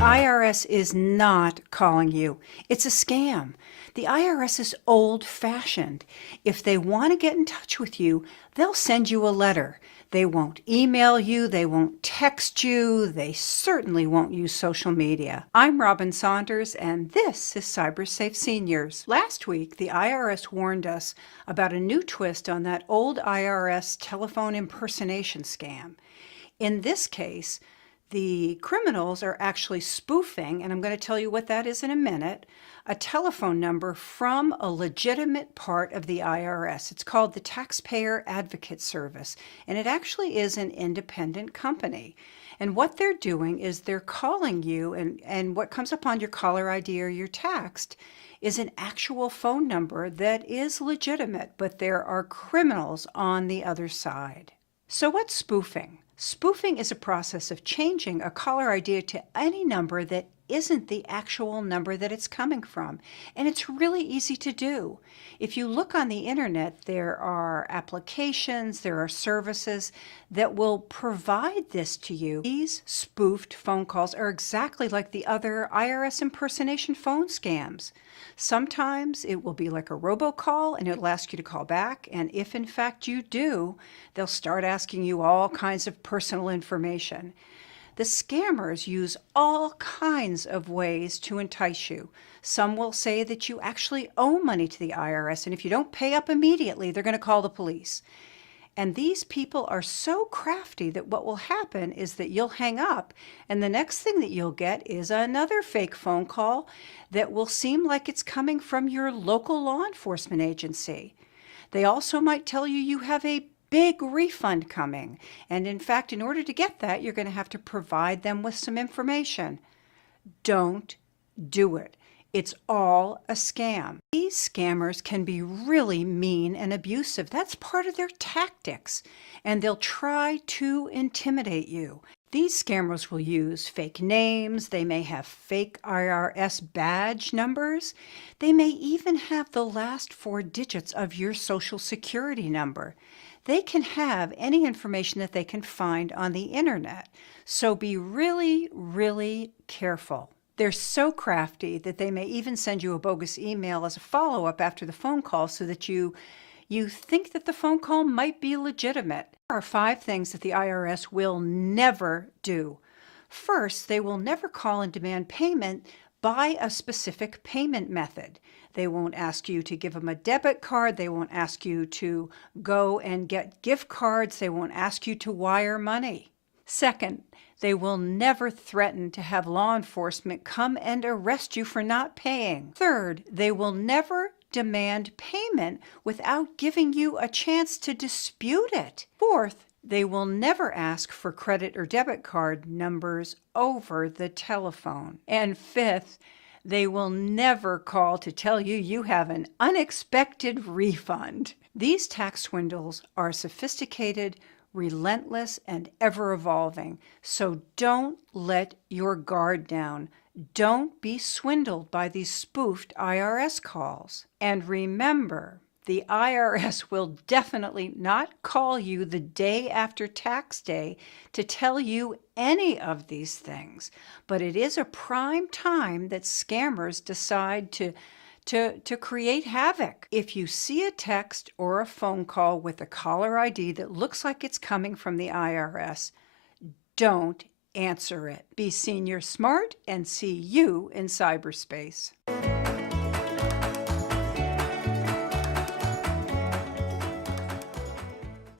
IRS is not calling you. It's a scam. The IRS is old-fashioned. If they want to get in touch with you, they'll send you a letter. They won't email you. They won't text you. They certainly won't use social media. I'm Robin Saunders, and this is CyberSafe Seniors. Last week, the IRS warned us about a new twist on that old IRS telephone impersonation scam. In this case, the criminals are actually spoofing, and I'm going to tell you what that is in a minute, a telephone number from a legitimate part of the IRS. It's called the Taxpayer Advocate Service, and it actually is an independent company. And what they're doing is they're calling you, and what comes up on your caller ID or your text is an actual phone number that is legitimate, but there are criminals on the other side. So what's spoofing? Spoofing is a process of changing a caller ID to any number that isn't the actual number that it's coming from. And it's really easy to do. If you look on the internet, there are applications, there are services that will provide this to you. These spoofed phone calls are exactly like the other IRS impersonation phone scams. Sometimes it will be like a robocall and it'll ask you to call back. And if in fact you do, they'll start asking you all kinds of personal information. The scammers use all kinds of ways to entice you. Some will say that you actually owe money to the IRS, and if you don't pay up immediately, they're going to call the police. And these people are so crafty that what will happen is that you'll hang up, and the next thing that you'll get is another fake phone call that will seem like it's coming from your local law enforcement agency. They also might tell you you have a big refund coming. And in fact, in order to get that, you're going to have to provide them with some information. Don't do it. It's all a scam. These scammers can be really mean and abusive. That's part of their tactics. And they'll try to intimidate you. These scammers will use fake names. They may have fake IRS badge numbers. They may even have the last 4 digits of your Social Security number. They can have any information that they can find on the internet. So be really, really careful. They're so crafty that they may even send you a bogus email as a follow-up after the phone call so that you think that the phone call might be legitimate. There are 5 things that the IRS will never do. First, they will never call and demand payment by a specific payment method. They won't ask you to give them a debit card. They won't ask you to go and get gift cards. They won't ask you to wire money. Second, they will never threaten to have law enforcement come and arrest you for not paying. Third, they will never demand payment without giving you a chance to dispute it. Fourth, they will never ask for credit or debit card numbers over the telephone. And fifth, they will never call to tell you you have an unexpected refund. These tax swindles are sophisticated, relentless, and ever-evolving. So don't let your guard down. Don't be swindled by these spoofed IRS calls. And remember, the IRS will definitely not call you the day after tax day to tell you any of these things. But it is a prime time that scammers decide to create havoc. If you see a text or a phone call with a caller ID that looks like it's coming from the IRS, don't answer it. Be senior smart and see you in cyberspace.